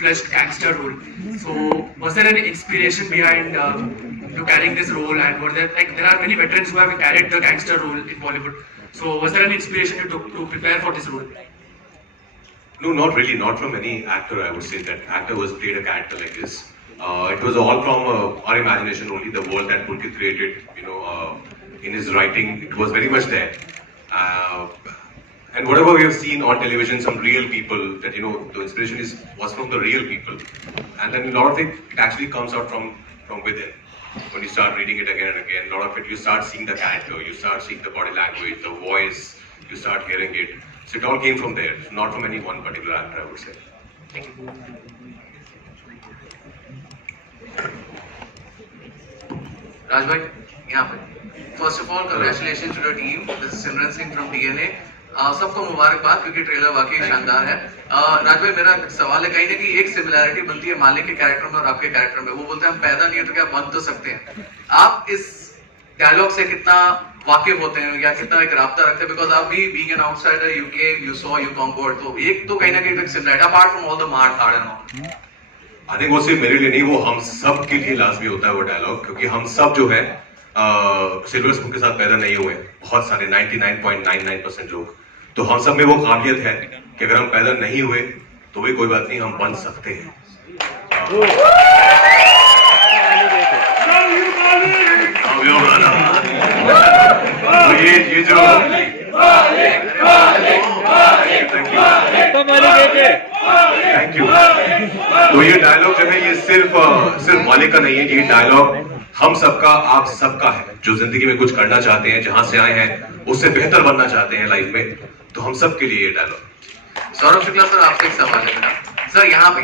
full-fledged gangster role. So was there any inspiration behind carrying this role, and were there like there are many veterans who have carried the gangster role in Bollywood. So was there any inspiration you took to prepare for this role? No, not really. Not from any actor. I would say that actor was played a character like this. It was all from our imagination only. The world that Pulkit created, in his writing, it was very much there. Uh, and whatever we have seen on television, some real people that the inspiration was from the real people. And then a lot of it actually comes out from within. When you start reading it again and again, a lot of it you start seeing the character, you start seeing the body language, the voice, you start hearing it. So it all came from there, not from any one particular actor, I would say. Thank you. Rajbhai, यहाँ पे. First of all, congratulations to the team. This is Simran Singh from DNA. सबको मुबारकबाद क्योंकि ट्रेलर वाकई शानदार है. राजभाई मेरा सवाल है कहीं ना कहीं एक सिमिलैरिटी बनती है मालिक के कैरेक्टर में और आपके कैरेक्टर में. वो बोलते हैं हम पैदा नहीं है तो क्या बन तो सकते हैं. आप इस डायलॉग से कितना वाकिफ होते हैं या कितना एक राब्ता रखते हैं? बिकॉज आप भी being an outsider you came you saw you conquered, तो एक तो कहीं ना कहीं similarity apart from all the मार धाड़ एंड ऑल. आई थिंक वो सिर्फ मेरे लिए नहीं, वो हम सब के लिए लाजमी होता है वो डायलॉग, क्योंकि हम सब जो है सिल्वर स्पून के साथ पैदा नहीं हुए. बहुत सारे 99.99% लोग, तो हम सब में वो काबिलियत है कि अगर हम पैदा नहीं हुए तो भी कोई बात नहीं, हम बन सकते हैं. तो ये जो थैंक यू. तो ये डायलॉग जो है ये सिर्फ मालिक का नहीं है, ये डायलॉग हम सबका, आप सबका है जो जिंदगी में कुछ करना चाहते हैं, जहां से आए हैं उससे बेहतर बनना चाहते हैं लाइफ में, तो हम सब के लिए ये डायलॉग. सौरभ शुक्ला सर, आपसे एक सवाल है मेरा. सर यहाँ पे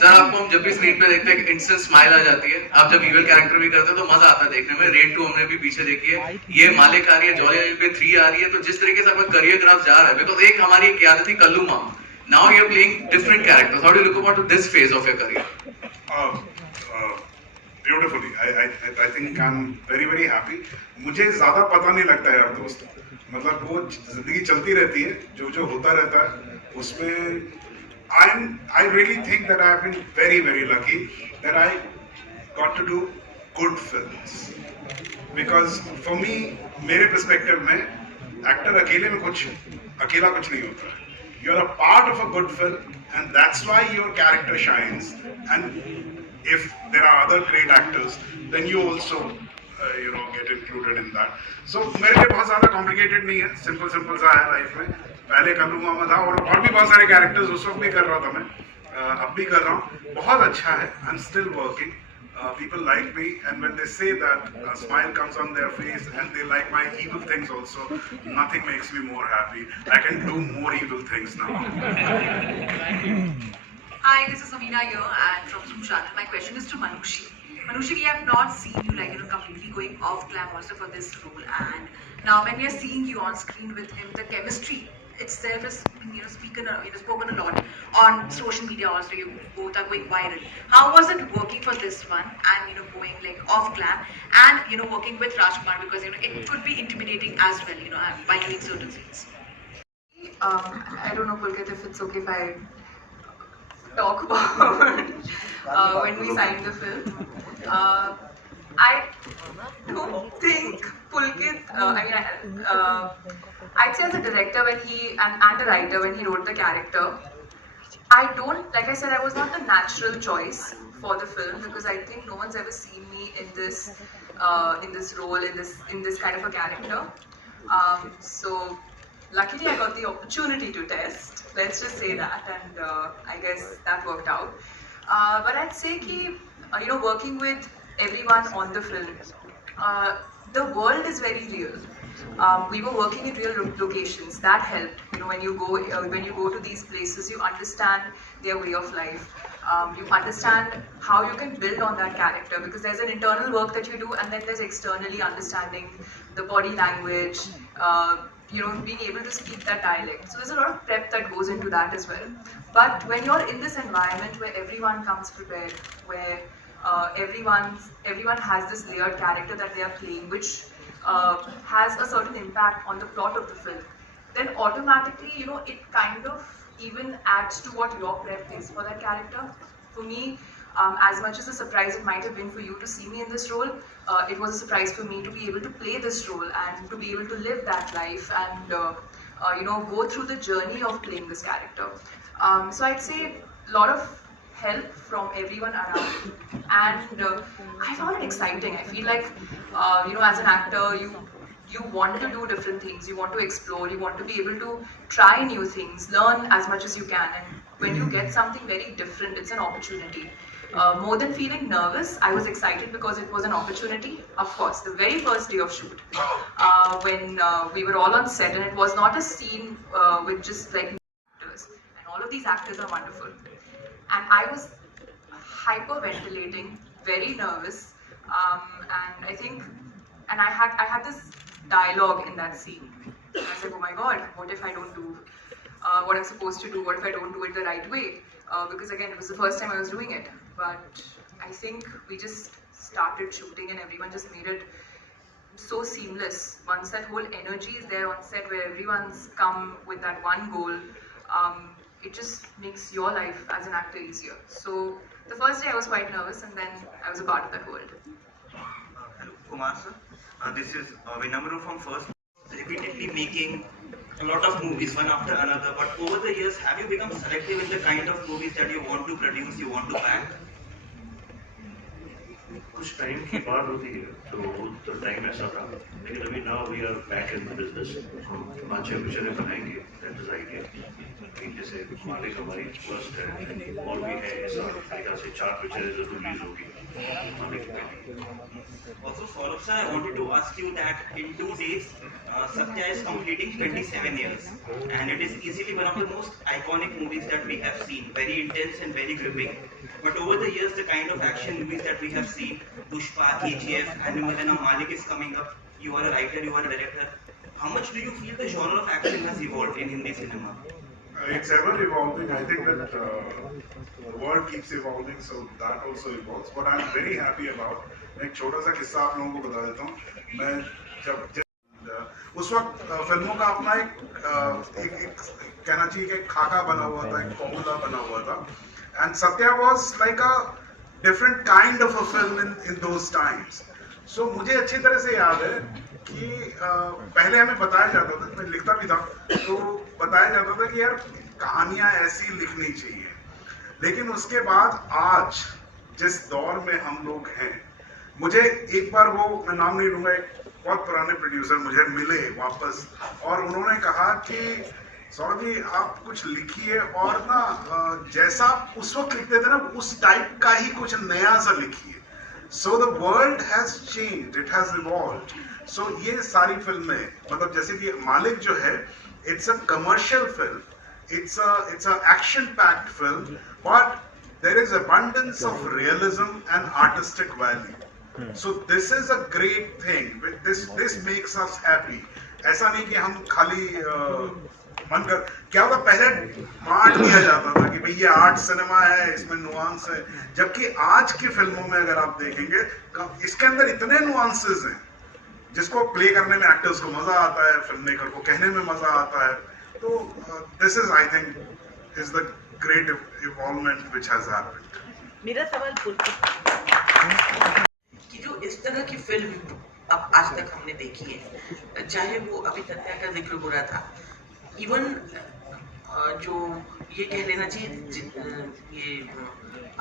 सर आपको हम जब भी स्क्रीन पे देखते हैं इंस्टेंट स्माइल आ जाती है. आप जब इविल कैरेक्टर भी करते हैं तो मजा आता है देखने में. रेड 2 हमने भी पीछे देखी है, ये मालिक आ रही है, जॉली पे 3 आ रही है. तो जिस तरीके से आपका करियर ग्राफ जा रहा है, बिकॉज एक हमारी एक याद थी Kallu Mama, now you are playing different characters. How do you look about to this phase of your career? Beautifully. I think I'm very very happy. मुझे ज्यादा पता नहीं लगता है यार दोस्त, मतलब वो जिंदगी चलती रहती है, जो होता रहता है उसमें. I really think that I have been very very lucky that I got to do good films, because for me, मेरे perspective में एक्टर अकेला कुछ नहीं होता. You're a part of a good film, and that's why your character shines. And if there are other great actors, then you also get included in that. So मेरे लिए बहुत ज़्यादा complicated नहीं है, simple सा है लाइफ में. पहले कल्लू मामा था और भी बहुत सारे कैरेक्टर्स उस वक्त भी कर रहा था मैं, अब भी कर रहा हूँ. बहुत अच्छा है. I'm still working. People like me, and when they say that a smile comes on their face and they like my evil things also, nothing makes me more happy. I can do more evil things now. Hi, this is Amina here and from Sumshan. My question is to Manushi. Manushi, we have not seen you completely going off glam also for this role, and now when we are seeing you on screen with him, the chemistry itself is spoken a lot on social media also. You both are going viral. How was it working for this one and going like off glam and working with Rajkumar, because it could be intimidating as well by doing certain scenes. I don't know, Pulkit, if it's okay if I talk about when we signed the film. I don't think Pulkit, I'd say as a director and a writer when he wrote the character, like I said, I was not the natural choice for the film, because I think no one's ever seen me in this role, in this kind of a character. So luckily I got the opportunity to test, let's just say that, and I guess that worked out. But I'd say ki, working with everyone on the film, the world is very real. We were working in real locations. That helped. When you go to these places, you understand their way of life. You understand how you can build on that character, because there's an internal work that you do, and then there's externally understanding the body language, being able to speak that dialect. So there's a lot of prep that goes into that as well. But when you're in this environment where everyone comes prepared, where everyone has this layered character that they are playing, which has a certain impact on the plot of the film, then automatically, it kind of even adds to what your prep is for that character. For me, as much as a surprise it might have been for you to see me in this role, it was a surprise for me to be able to play this role and to be able to live that life and go through the journey of playing this character. So I'd say a lot of help from everyone around, and I found it exciting. I feel like as an actor, you want to do different things, you want to explore, you want to be able to try new things, learn as much as you can, and when you get something very different, it's an opportunity. More than feeling nervous, I was excited because it was an opportunity. Of course, the very first day of shoot, when we were all on set, and it was not a scene with just like actors, and all of these actors are wonderful, and I was hyperventilating, very nervous, and I think, and I had this dialogue in that scene. And I said, oh my God, what if I don't do what I'm supposed to do? What if I don't do it the right way? Because again, it was the first time I was doing it. But I think we just started shooting and everyone just made it so seamless. Once that whole energy is there on set where everyone's come with that one goal, it just makes your life as an actor easier. So the first day I was quite nervous, and then I was a part of that world. Hello, Kumar sir. This is Vinamru from First. Repeatedly making a lot of movies one after another, but over the years, have you become selective in the kind of movies that you want to produce, you want to back? कुछ टाइम की बात होती है तो टाइम ऐसा था, लेकिन अभी now we are back in the business. हम 5-6 पिक्चरें बनाएंगे, दैट इज आइडिया. जैसे मालिक हमारी फर्स्ट है और भी है ऐसा तरीका से 4 पिक्चरें जरूर रिलीज होगी मालिक में. Also, Saurabh sir, I wanted to ask you that in 2 days, Satya is completing 27 years, and it is easily one of the most iconic movies that we have seen. Very intense and very gripping. But over the years, the kind of action movies that we have seen, Pushpa, KGF, and even now Malik is coming up. You are a writer, you are a director. How much do you feel the genre of action has evolved in Hindi cinema? It's ever evolving. I think that the world keeps evolving, so that also evolves. What I'm very happy about, मैं एक छोटा सा किस्सा आप लोगों को बता देता हूँ. मैं जब उस वक्त फिल्मों का अपना एक कहना चाहिए कि एक खाका बना हुआ था, एक फॉर्मूला बना हुआ था. And Satya was like a different kind of a film in those times. So मुझे अच्छी तरह से याद है कि पहले हमें बताया जाता था, मैं लिखता भी था, तो बताया जाता था कि यार कहानियां ऐसी लिखनी चाहिए. लेकिन उसके बाद आज जिस दौर में हम लोग हैं, मुझे एक बार वो, मैं नाम नहीं लूंगा, एक बहुत पुराने प्रोड्यूसर मुझे मिले वापस और उन्होंने कहा कि सौरभ जी आप कुछ लिखिए और ना जैसा आप उस वक्त लिखते थे ना उस टाइप का ही कुछ नया सा लिखिए. So the world has changed, it has evolved. So ये सारी फिल्में, मतलब जैसे कि मालिक जो है, it's a commercial film, it's a action packed film, but there is abundance of realism and artistic value. So this is a great thing. This makes us happy. ऐसा नहीं कि हम खाली मन कर, क्या होता पहले बांट दिया जाता था कि भाई ये आर्ट सिनेमा है, इसमें नुआंस है, जबकि आज की फिल्मों में अगर आप देखेंगे इसके अंदर इतने नुआंसेस हैं जिसको प्ले करने में एक्टर्स को मजा आता है, फिल्म मेकर को कहने में मजा आता है. तो this is, I think, is the great involvement which has happened. मेरा सवाल कि जो इस तरह की फिल्म अब आज तक हमने देखी है, चाहे वो अभी सत्या का जिक्र हो रहा था, इवन जो ये कह लेना चाहिए ये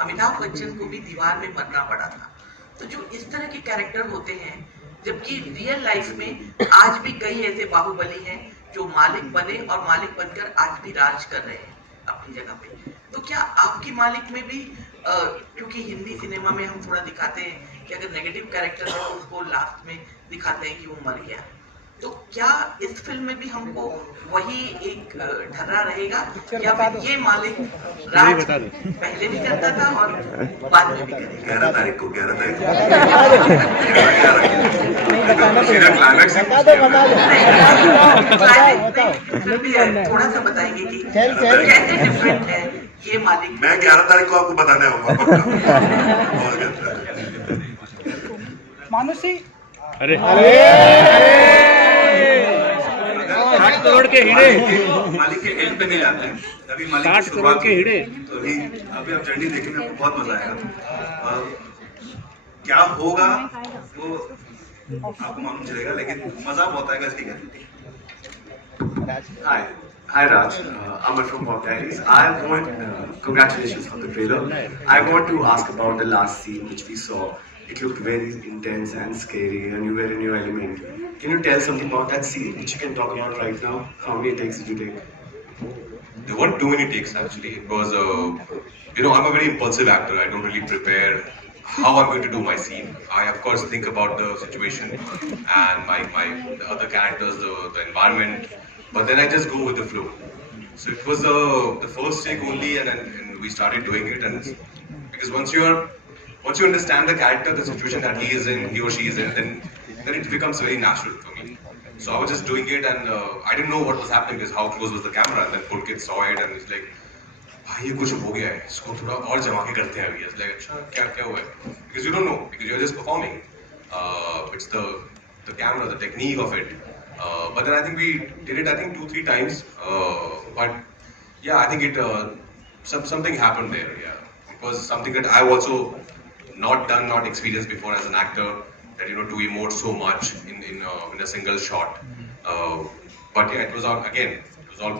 अमिताभ बच्चन को भी दीवार में मरना पड़ा था. तो जो इस तरह के कैरेक्टर होते हैं, जबकि रियल लाइफ में आज भी कई ऐसे बाहुबली हैं जो मालिक बने और मालिक बनकर आज भी राज कर रहे हैं अपनी जगह पे. तो क्या आपकी मालिक में भी, क्योंकि हिंदी सिनेमा में हम थोड़ा दिखाते हैं कि अगर नेगेटिव कैरेक्टर है तो उसको लास्ट में दिखाते हैं कि वो मर गया, तो क्या इस फिल्म में भी हमको वही एक ढर्रा रहेगा या फिर ये मालिक राज पहले भी करता था और बाद में भी करेगा? 11 तारीख को थोड़ा सा बताएंगे कि कैसे डिफरेंट है ये मालिक. मैं 11 तारीख को आपको बताने आऊंगा. मानुषी अरे करोड़ के हीरे मालिक के एंड पे नहीं जाते हैं, अभी मालिक की 60 करोड़ शुरुआत के हीरे। तो अभी आप जर्नी देखेंगे, आपको बहुत मजा आएगा। क्या होगा वो आपको मालूम चलेगा, लेकिन मजा बहुत आएगा इसकी guarantee. Hi Raj, Amar from Pop Diaries. I want congratulations on the trailer. I want to ask about the last scene which we saw. It looked very intense and scary, and you were in your element. Can you tell something about that scene which you can talk about right now? How many takes did you take? There weren't too many takes actually. It was, I'm a very impulsive actor. I don't really prepare how I'm going to do my scene. I of course think about the situation and the other characters, the environment, but then I just go with the flow. So it was the first take only, and we started doing it, and because once you understand the character, the situation that he or she is in, then it becomes very natural for me. So I was just doing it, and I didn't know what was happening because how close was the camera, and then Pulkit saw it, and it's like, भाई ये कुछ हो गया है, इसको थोड़ा और जमा के करते हैं अभी। It's like, अच्छा क्या हुआ है? Because you don't know, because you're just performing. It's the camera, the technique of it. But then I think we did it, I think 2-3 times. But yeah, I think something happened there. Yeah, it was something that I've also not experienced before as an actor. That to emote so much in a single shot. But yeah, it was all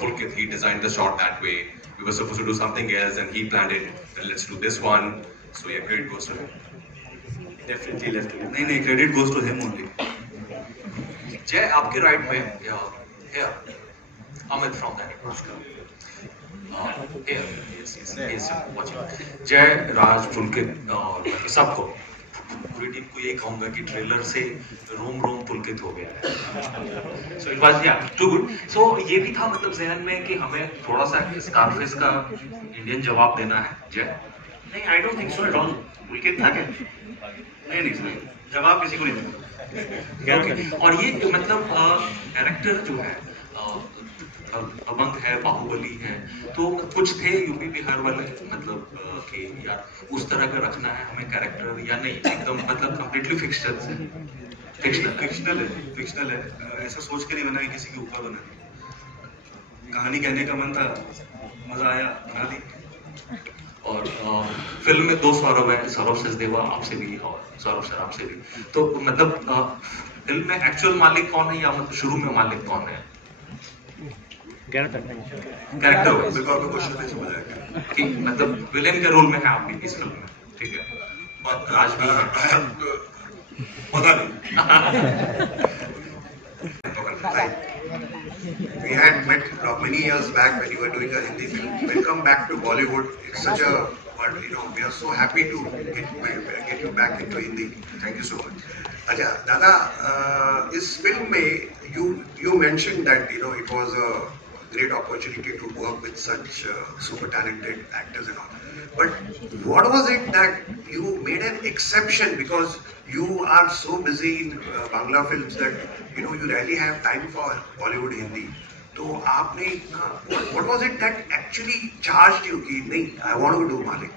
Pulkit. He designed the shot that way. We were supposed to do something else, and he planned it. Then let's do this one. So yeah, credit goes to him. Definitely left it. नहीं, credit goes to him only. जय आपके राइट में अमित फ्रॉम जय राज पुलकित और सबको पूरी टीम को यही कहूंगा कि ट्रेलर से रोम पुलकित हो गया है। So it was too good. So ये भी था मतलब जहन में कि हमें थोड़ा सा स्कारफेस का इंडियन जवाब देना है। जय नहीं, I don't think so at all. Pulkit था क्या? नहीं, जवाब किसी को नहीं देना। और ये मतलब कैरेक्टर जो है दबंग है, बाहुबली है, तो कुछ थे यूपी बिहार वाले मतलब कि यार उस तरह का रखना है हमें कैरेक्टर या नहीं, एकदम मतलब कंप्लीटली फिक्शनल है। ऐसा सोच के नहीं बना कि किसी के ऊपर बना। कहानी कहने का मन था, मजा आया, बना दी। और फिल्म में 2 सौरभ है, सौरभ सचदेवा आपसे भी और सौरभ सर आपसे भी। तो मतलब फिल्म में एक्चुअल मालिक कौन है या मतलब शुरू में मालिक कौन है? कैरेक्टर कि मतलब विलेन के रोल में है आप भी इस फिल्म में, ठीक है? राज भी है, पता नहीं। We had met many years back when you were doing a Hindi film. Welcome back to Bollywood. It's such a, we are so happy to get you back into Hindi. Thank you so much. अच्छा दादा, इस फिल्म में you mentioned that it was a great opportunity to work with such super talented actors and all. But what was it that you made an exception, because you are so busy in Bangla films that you rarely have time for Bollywood Hindi. तो आपने what was it that actually charged you कि नहीं, I want to do Malik?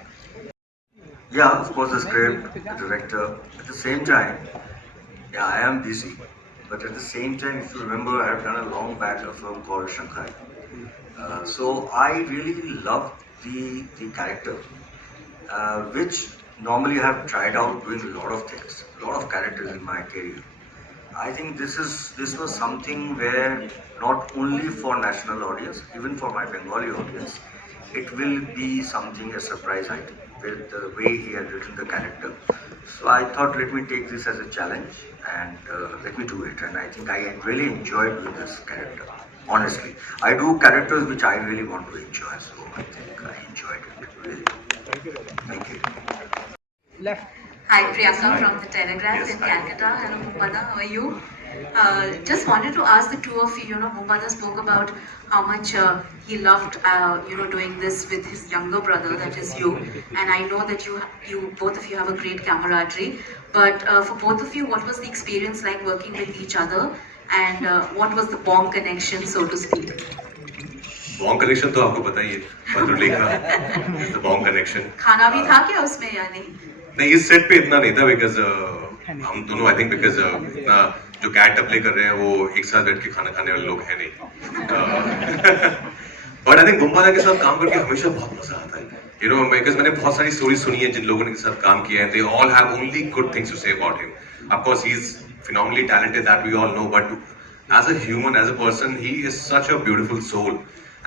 Yeah, of course the script, the director. At the same time, yeah, I am busy. But at the same time, if you remember, I have done a long back a film called Shanghai. So I really loved the character, which normally I have tried out doing a lot of things, a lot of characters in my career. I think this was something where not only for national audience, even for my Bengali audience, it will be something a surprise item with the way he had written the character. So I thought, let me take this as a challenge and let me do it. And I think I really enjoyed doing this character. Honestly, I do characters which I really want to enjoy, so I think I enjoyed it really. Thank you. Hi, Priyanka from The Telegraph in Calcutta. Hello, Mupada, how are you? Just wanted to ask the two of you, Mupada spoke about how much he loved, doing this with his younger brother, that is you. And I know that you both of you have a great camaraderie. But for both of you, what was the experience like working with each other? And what was the bond connection, so to speak? Bong connection तो आपको पता ही है, the bond connection. खाना भी था क्या उसमें या नहीं? नहीं, इस सेट पे इतना नहीं था, बिकॉज हम दोनों आई थिंक बिकॉज इतना जो कैरेक्टर प्ले कर रहे हैं वो एक साथ बैठ के खाना खाने वाले लोग हैं नहीं। बट आई थिंक बुम्बादा के साथ काम करके हमेशा बहुत मजा आता है। यू नो बिकॉज मैंने बहुत सारी स्टोरी सुनी है जिन लोगों ने के साथ काम किया है, they all have only good things to say about him. Of course he is phenomenally talented, that we all know, but as a human, as a person, he is such a beautiful soul,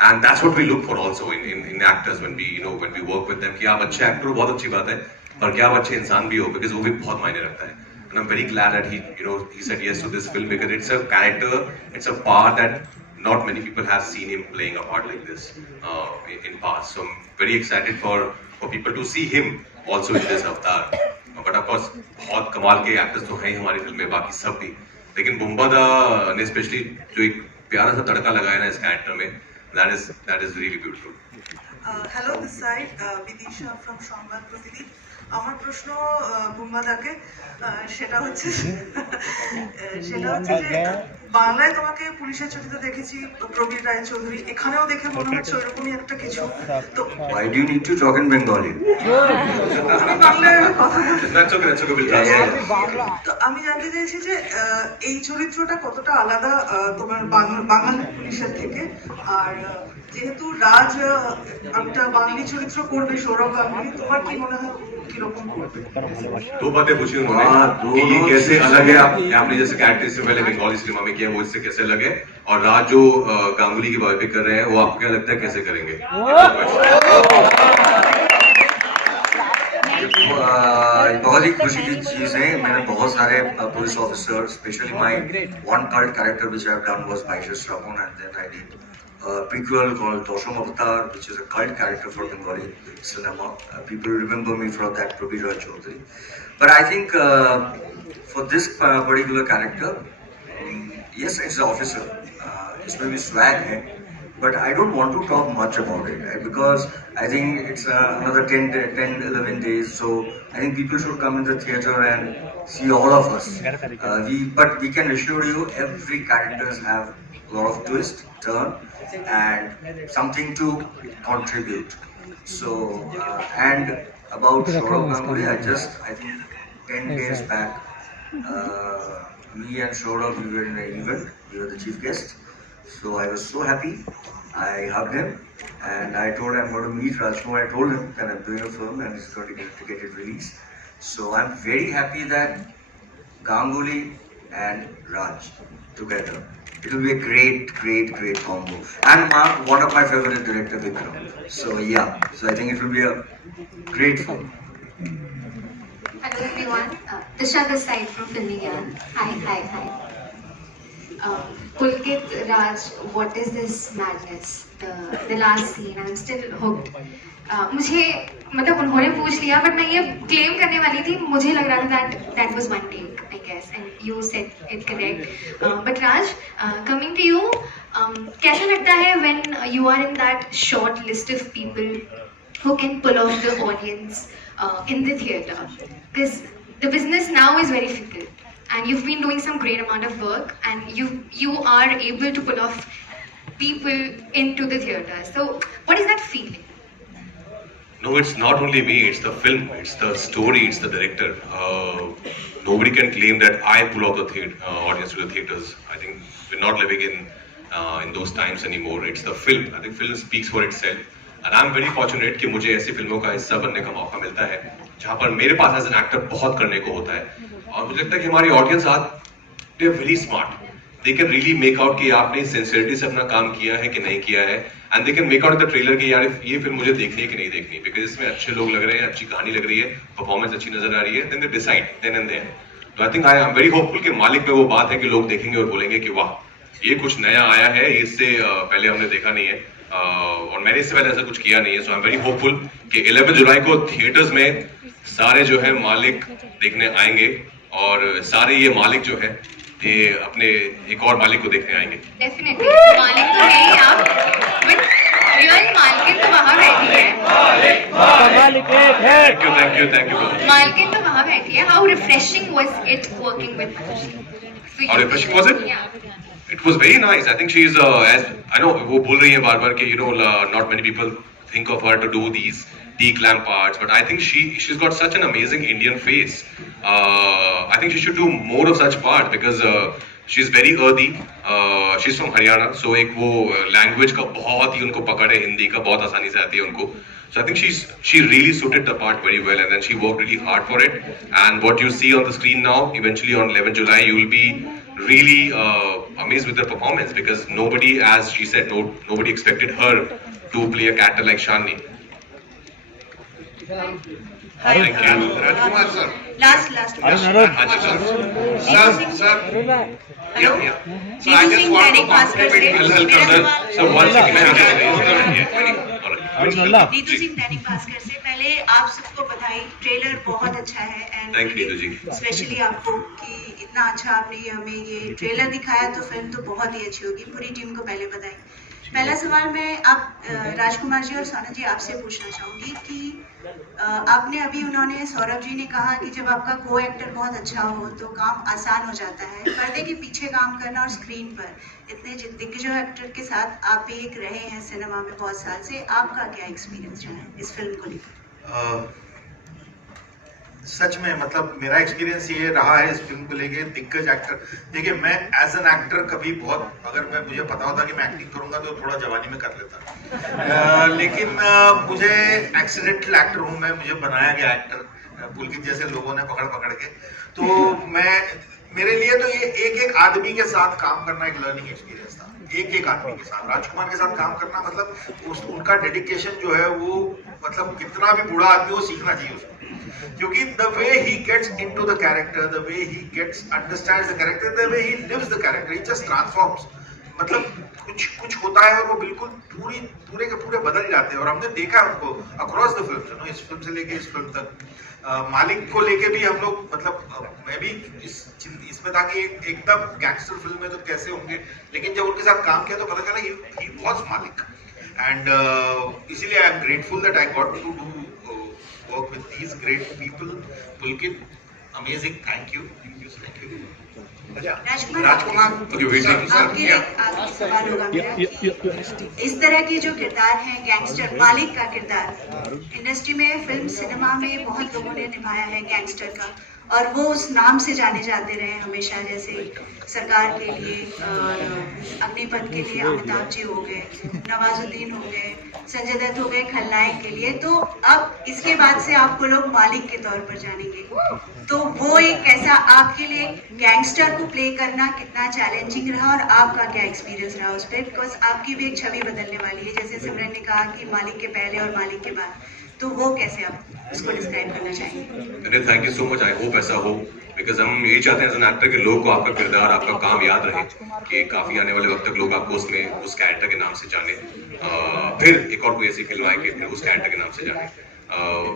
and that's what we look for also in actors when we when we work with them, कि आप अच्छे actor हो बहुत अच्छी बात है, पर क्या आप अच्छे इंसान भी हो, because वो भी बहुत मायने रखता है। And I'm very glad that he said yes to this film, because it's a character, it's a part that not many people have seen him playing a part like this in past. So I'm very excited for people to see him also in this avatar. But of course बहुत कमाल के एक्टर्स तो हैं ही हमारी फिल्म में, बाकी सब भी, लेकिन बुम्बादा ने स्पेशली जो एक प्यारा सा तड़का लगाया ना इस कैरेक्टर में, that is really beautiful. Hello, this side Vidisha from সংবাদ প্রতিদিন। আমার প্রশ্ন বুম্বাদাকে, সেটা হচ্ছে যে বাংলায় তোমাকে পুলিশের চরিত্রে দেখেছি প্রবীর রায়চৌধুরী, এখানেও দেখে মনে হচ্ছে ওইরকমই একটা কিছু। তো Why do you need to talk in Bengali? আমি বাংলায় কথা বলছি। That's okay. তো আমি জানতে চাইছি যে এই চরিত্রটা কতটা আলাদা তোমার বাঙালি পুলিশের থেকে, আর যেহেতু রাজ একটা বাঙালি চরিত্র করবে সৌরভ গাঙ্গুলি, তোমার কি মনে হয় কিরকম করবে? दो बातें पूछी उन्होंने कि ये कैसे अलग है, आपने जैसे कैरेक्टर से पहले बंगाली सिनेमा में किया वो इससे कैसे अलग है, और राज जो गांगुली की बायोपिक कर रहे हैं वो आपको क्या लगता है कैसे करेंगे? बहुत ही खुशी की चीज है, मैंने बहुत सारे police officer, specially my one cult character which I have done was Vaishya Shravan, and then I did a prequel called Dosham Avatar, which is a cult character for Bengali cinema. People remember me from that, Prabir Roy Chaudhary. But I think for this particular character, yes, it's an officer. Isme bhi swag hai, but I don't want to talk much about it, right? Because I think it's another 10-11 days, so I think people should come in the theater and see all of us. But we can assure you, every characters have a lot of twist, turn, and something to contribute. So, and about Saurabh Ganguly, I think 10 days back, me and Saurabh, we were in an event, we were the chief guest. So I was so happy, I hugged him, and I told him I'm going to meet Rajkumar. I told him that I'm doing a film and he's going to get it released. So I'm very happy that Ganguly and Raj together. It will be a great combo. And one of my favorite director, Vikram. So yeah, so I think it will be a great film. Hello everyone, Tisha this side from Filmigyan. Hi. Pulkit, Raj, what is this madness? The last scene, I'm still hooked. मुझे मतलब उन्होंने पूछ लिया, बट मैं ये क्लेम करने वाली थी, मुझे लग रहा था that was one take, I guess, and you said it correct. But Raj, coming to you, कैसा लगता है when you are in that short list of people who can pull off the audience in the theatre? Because the business now is very fickle, and you've been doing some great amount of work, and you are able to pull off people into the theatre. So what is that feeling? No, it's not only me, it's the film, it's the story, it's the director. Nobody can claim that I pull off the audience to the theaters. I think we're not living in those times anymore. It's the film. I think film speaks for itself. And I'm very fortunate कि मुझे ऐसी फिल्मों का हिस्सा बनने का मौका मिलता है जहाँ पर मेरे पास एज एन एक्टर बहुत करने को होता है, और मुझे लगता है कि हमारी ऑडियंस आज they are very smart, they can really make out कि आपने सिंसियरिटी से अपना काम किया है कि नहीं किया है, and they can make out the trailer कि यार ये फिल्म मुझे देखनी है कि नहीं देखनी, बिकॉज इसमें अच्छे लोग लग रहे हैं, अच्छी कहानी लग रही है, परफॉर्मेंस अच्छी नजर आ रही है, then they decide then and there. तो I think I am very hopeful कि मालिक में वो बात है कि लोग देखेंगे और बोलेंगे कि वाह ये कुछ नया आया है, इससे पहले हमने देखा नहीं है, और मैंने इससे पहले ऐसा कुछ किया नहीं है. सो आई एम वेरी होपफुल कि 11 जुलाई को थिएटर्स में सारे जो है मालिक देखने आएंगे, और सारे ये मालिक जो है ये अपने एक और मालिक को देखने आएंगे. Definitely, मालिक तो है ही आप, but real मालकिन तो वहाँ बैठी है. Thank you. मालकिन तो वहाँ बैठी है. How refreshing was it working with Manushi? How refreshing was it? Yeah. It was very nice. I think she is, as I know, वो बोल रही है बार-बार कि not many people think of her to do these declam parts, but I think she's got such an amazing Indian face. I think she should do more of such parts because she's very earthy. She's from Haryana, so एक वो language का बहुत ही उनको पकड़ है, हिंदी का बहुत आसानी से आती है उनको. So I think she really suited the part very well, and then she worked really hard for it. And what you see on the screen now, eventually on 11 July, you will be really amazed with her performance because nobody, as she said, nobody expected her to play a character like Shalini. Hi, Rajkumar sir. Last. Sir. Yeah. So I just want to compliment So one second. Neetu सिंह दैनिक भास्कर से पहले आप सबको बधाई, ट्रेलर बहुत अच्छा है and specially आपको कि इतना अच्छा आपने हमें ये ट्रेलर दिखाया, तो फिल्म तो बहुत ही अच्छी होगी। पूरी टीम को पहले बधाई। पहला सवाल मैं आप राजकुमार जी और सोना जी आपसे पूछना चाहूँगी कि आपने अभी उन्होंने सौरभ जी ने कहा कि जब आपका को एक्टर बहुत अच्छा हो तो काम आसान हो जाता है। पर्दे के पीछे काम करना और स्क्रीन पर इतने दिग्गज एक्टर के साथ आप भी एक रहे हैं सिनेमा में बहुत साल से, आपका क्या एक्सपीरियंस रहा है इस फिल्म को लेकर? सच में मतलब मेरा एक्सपीरियंस ये रहा है इस फिल्म को लेके, दिग्गज एक्टर। देखिए मैं एज एन एक्टर कभी बहुत, अगर मुझे पता होता कि मैं एक्टिंग करूंगा तो थोड़ा जवानी में कर लेता, लेकिन मुझे एक्सीडेंटल एक्टर हूँ मैं, मुझे बनाया गया एक्टर पुलकित जैसे लोगों ने पकड़ के, तो मेरे लिए तो ये एक आदमी के साथ काम करना एक लर्निंग एक्सपीरियंस था। एक आदमी के साथ, राजकुमार के साथ काम करना मतलब उनका डेडिकेशन जो है वो मतलब कितना भी बूढ़ा आदमी हो सीखना चाहिए उसको, क्योंकि the way he gets into the character, the way he gets understands the character, the way he lives the character, he just transforms. मतलब कुछ होता है और वो बिल्कुल पूरे के पूरे बदल जाते हैं, और हमने देखा है उनको अक्रॉस द फिल्म, इस फिल्म से लेके इस फिल्म तक। मालिक को लेके भी हम लोग मतलब मैं भी इसमें था कि एकदम गैंगस्टर फिल्म में तो कैसे होंगे, लेकिन जब उनके साथ काम किया तो पता चला ही वाज मालिक, एंड इसीलिए I am grateful that I got to do work with these great people. Pulkit, amazing. Thank you. Rajkumar, आपके सवाल होगा मेरा, इस तरह के जो किरदार हैं गैंगस्टर मालिक का किरदार इंडस्ट्री में फिल्म सिनेमा में बहुत लोगों ने निभाया है गैंगस्टर का, और वो उस नाम से जाने जाते रहे हमेशा, जैसे सरकार के लिए अग्निपथ के लिए अमिताभ जी हो गए, नवाजुद्दीन हो गए, संजय दत्त हो गए खलनायक के लिए, तो अब इसके बाद से आपको लोग मालिक के तौर पर जानेंगे, तो वो एक कैसा आपके लिए गैंगस्टर को प्ले करना कितना चैलेंजिंग रहा और आपका क्या एक्सपीरियंस रहा उस पर, बिकॉज आपकी भी एक छवि बदलने वाली है, जैसे सिमरन ने कहा कि मालिक के पहले और मालिक के बाद, तो वो कैसे आप इसको डिस्क्राइब करना चाहेंगे? अरे thank you so much, I hope ऐसा हो, बिकॉज हम यही चाहते हैं एज एन एक्टर के लोगों को आपका किरदार आपका काम याद रहे, कि काफी आने वाले वक्त तक लोग आपको उसमें उस कैरेक्टर के नाम से जाने, फिर एक और कोई ऐसी फिल्म आए कि फिर उस कैरेक्टर के नाम से जाने।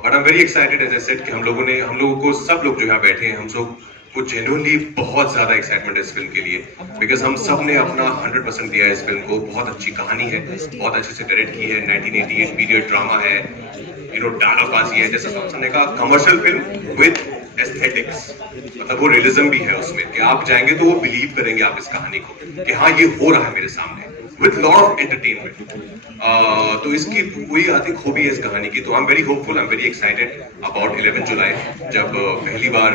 But I am very excited as I said कि हम लोगों को सब लोग जो यहाँ बैठे हैं, हम सब कुछ जेन्युइनली बहुत ज्यादा एक्साइटमेंट है इस फिल्म के लिए, बिकॉज हम सब ने अपना 100% दिया है इस फिल्म को। बहुत अच्छी कहानी है, बहुत अच्छे से डायरेक्ट की है, 1988 पीरियड ड्रामा है, डायलॉगबाजी है, जैसा हमने कहा कमर्शियल फिल्म विद एस्थेटिक्स, मतलब वो रियलिज्म भी है उसमें, कि आप जाएंगे तो वो बिलीव करेंगे आप इस कहानी को कि हाँ ये हो रहा है मेरे सामने, विद लॉट ऑफ एंटरटेनमेंट। तो इसकी पूरी आती खूबी है इस कहानी की। तो आई am very hopeful, I am very excited about 11 जुलाई, जब पहली बार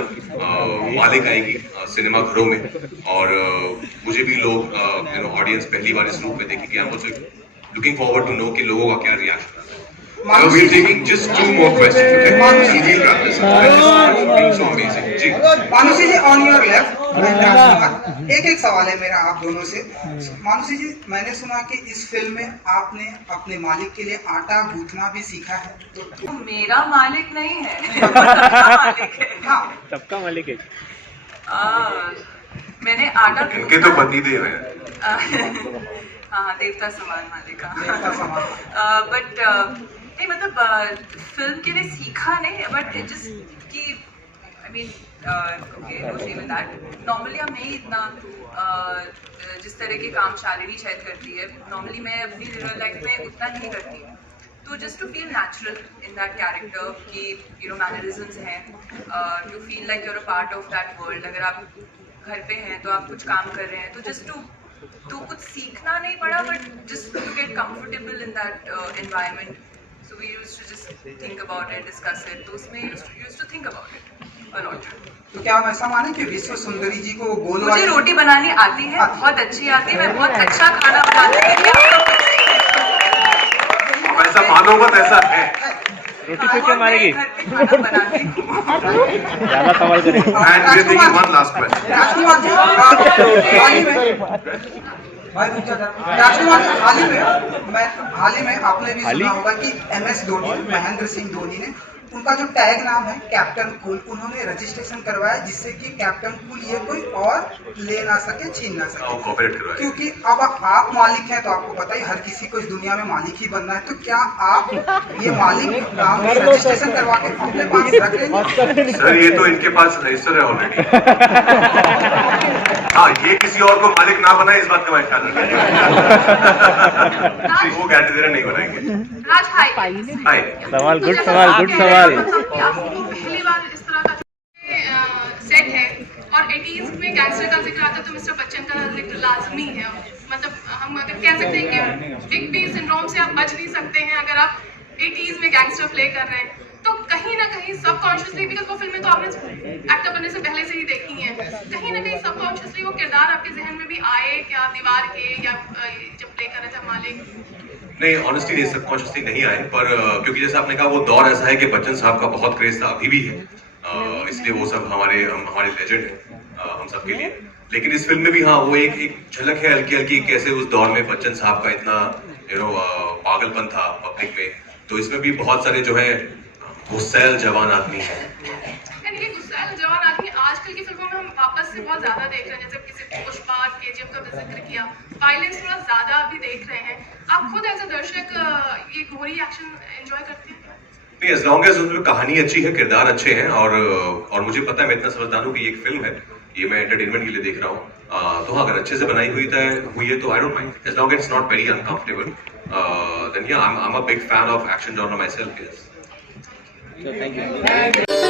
मालिक आएगी सिनेमा घरों में, और मुझे भी लोग ऑडियंस पहली बार इस रूप में देखेगी। I am also looking forward to know कि लोगों का क्या रिएक्शन है। We're taking just 2 more questions. Okay? We'll wrap this up. This is being so amazing. जी। Manushi ji on your left, एक सवाल है मेरा आप दोनों से। मानुषी जी, मैंने सुना कि इस फिल्म में आपने अपने मालिक के लिए आटा गूंथना भी सीखा है, तो मेरा मालिक नहीं है, मालिक है। हाँ, सबका मालिक है। मैंने आटा इनके तो पति देव हैं। हाँ, देवता समान मालिक का, बट नहीं मतलब फिल्म के लिए सीखा नहीं, बट जस्ट कि I mean okay okay with that. Normally हम नहीं इतना जिस तरह के काम शालिनी शायद करती है, नॉर्मली मैं अपनी रियल लाइफ में उतना नहीं करती, तो just to feel natural in that character कि मैनरिज्म्स हैं, to feel like you're a part of that world. अगर आप घर पे हैं तो आप कुछ काम कर रहे हैं, तो जस्ट तो कुछ सीखना नहीं पड़ा, but just to get comfortable in that environment. So we used to just think about it, discuss it. तो उसमें used to think about it a lot. तो क्या हम ऐसा माने कि विश्व सुंदरी जी को गोल मुझे वाली रोटी बनानी आती है, बहुत अच्छी आती है, मैं बहुत अच्छा खाना बनाती हूँ। ऐसा मानो मत, ऐसा है। रोटी पे क्या मारेगी? ज्यादा सवाल करेगी। And we're taking one last question. Rajkumar जी, हाल ही में आपने भी सुना होगा कि MS धोनी, महेंद्र सिंह धोनी ने उनका जो टैग नाम है कैप्टन कूल, उन्होंने रजिस्ट्रेशन करवाया जिससे कि कैप्टन कूल ये कोई और ले ना सके, छीन ना सके। क्योंकि अब आप मालिक हैं तो आपको पता ही हर किसी को इस दुनिया में मालिक ही बनना है, तो क्या आप ये मालिक नाम की रजिस्ट्रेशन करवा के अपने पास रख लेंगे? सर ये तो इनके पास रजिस्टर है ऑलरेडी। हाँ, ये किसी और को मालिक ना बनाए इस बात का मैं ख्याल रखें। वो गारंटी नहीं बनाएंगे। राज हाय। हाय। सवाल गुड सवाल, गुड सवाल। पहली बार इस तरह का सेट है और 80s में गैंगस्टर का जिक्र आता है तो मिस्टर बच्चन का जिक्र लाजमी है। मतलब हम अगर कह सकते हैं कि बिग बी सिंड्रोम से आप बच नहीं सकते हैं अगर आप 80s में गैंगस्टर प्ले कर रहे हैं, तो कहीं ना कहीं सबकॉन्शियसली, बिकॉज वो फिल्में तो आपने एक्टर बनने से पहले से ही देखी हैं, कहीं ना कहीं सबकॉन्शियसली वो किरदार आपके जहन में भी आए क्या, दीवार के या जब प्ले कर रहे थे मालिक? नहीं, ऑनेस्टली नहीं, सबकॉन्शियसली नहीं आए, पर क्योंकि जैसे आपने कहा वो दौर ऐसा है कि बच्चन साहब का बहुत क्रेज था, अभी भी है, इसलिए वो सब हमारे लेजेंड है हम सब के लिए। लेकिन इस फिल्म में भी हाँ वो एक झलक है हल्की हल्की कैसे उस दौर में बच्चन साहब का इतना पागलपन था पब्लिक में, तो इसमें भी बहुत सारे जो है गुस्सैल जवान आदमी है। ये गुस्सैल जवान आदमी आजकल की फिल्मों में हम वापस से बहुत ज्यादा देख रहे हैं, जैसे किसी पुष्पा, केजीएफ का भी जिक्र किया, वायलेंस थोड़ा ज्यादा अभी देख रहे हैं। आप खुद एज अ दर्शक ये गोरी एक्शन एंजॉय करते हैं? नहीं, एज लॉन्ग एज उसमें कहानी अच्छी है, किरदार अच्छे हैं और मुझे पता है, मैं इतना समझदार हूँ कि ये एक फिल्म है, ये मैं एंटरटेनमेंट के लिए देख रहा हूँ, तो हाँ अगर अच्छे से बनाई हुई है तो I don't mind, as long as it's not very uncomfortable, then yeah I am a big fan of action genre myself. Thank you.